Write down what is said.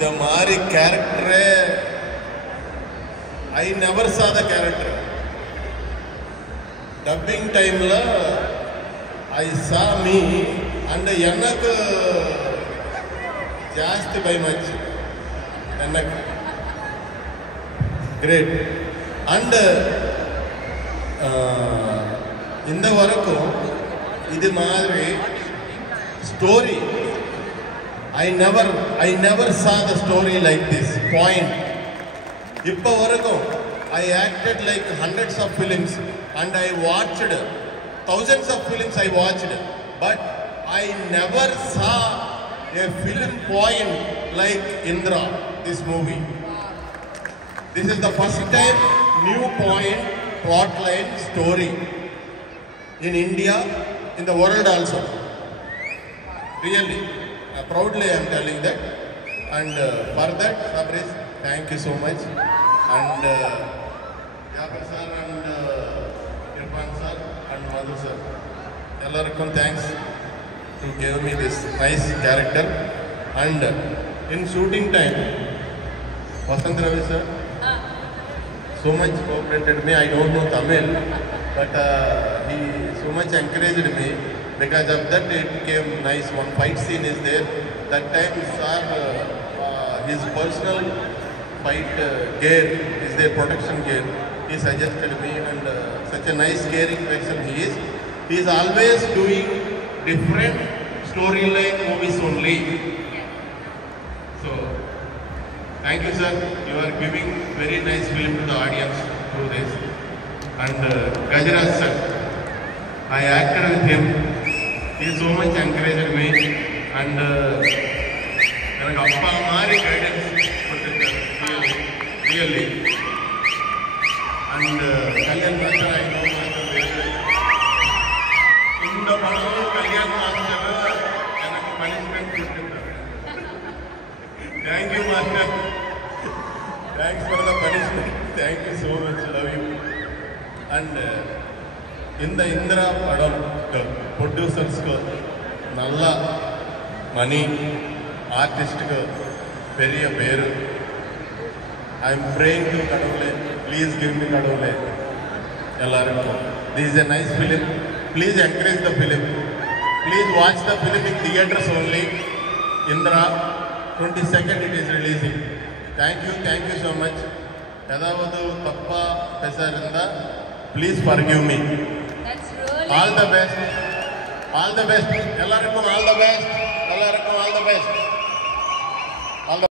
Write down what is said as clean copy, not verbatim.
The Mari character, I never saw the character. Dubbing time la, I saw me and Yanak just by much. Yanak. Great. And in the Varako, this Madre story. I never saw the story like this. Point. Ippa varago, I acted like hundreds of films and I watched thousands of films I watched, but I never saw a film point like Indra, this movie. This is the first time new point, plotline, story in India, in the world also. Really. Proudly I am telling that, and for that, Sabris, thank you so much. And Yapar sir and Irfan sir and Madhu sir, everyone thanks to give me this nice character. And in shooting time, Vasant Ravi sir so much cooperated me. I don't know Tamil, but he so much encouraged me. Because of that, it came nice. One fight scene is there. That time, sir, his personal fight gear is there, protection gear. He suggested me, and such a nice, caring person he is. He is always doing different storyline movies only. So, thank you, sir. You are giving very nice film to the audience through this. And Gajraj sir, I acted with him. He so much encouraged me, and Appa Mari guidance really. And Kalyan Master, I know Master very well. In the Panavu, Kalyan Master, punishment. Thank you, Master. Thanks for the punishment. Thank you so much. Love you. And in the Indra Padam, the producers ko nalla money, artist ko periya peru. I am praying to Kadavule, please give me Kadavule. This is a nice film. Please encourage the film. Please watch the film in theaters only. Indra, 22nd it is releasing. Thank you so much. Yadavadu Tappa Pesarinda, please forgive me. All the best. All the best. Ellarikkum all the best. Ellarikkum all the best.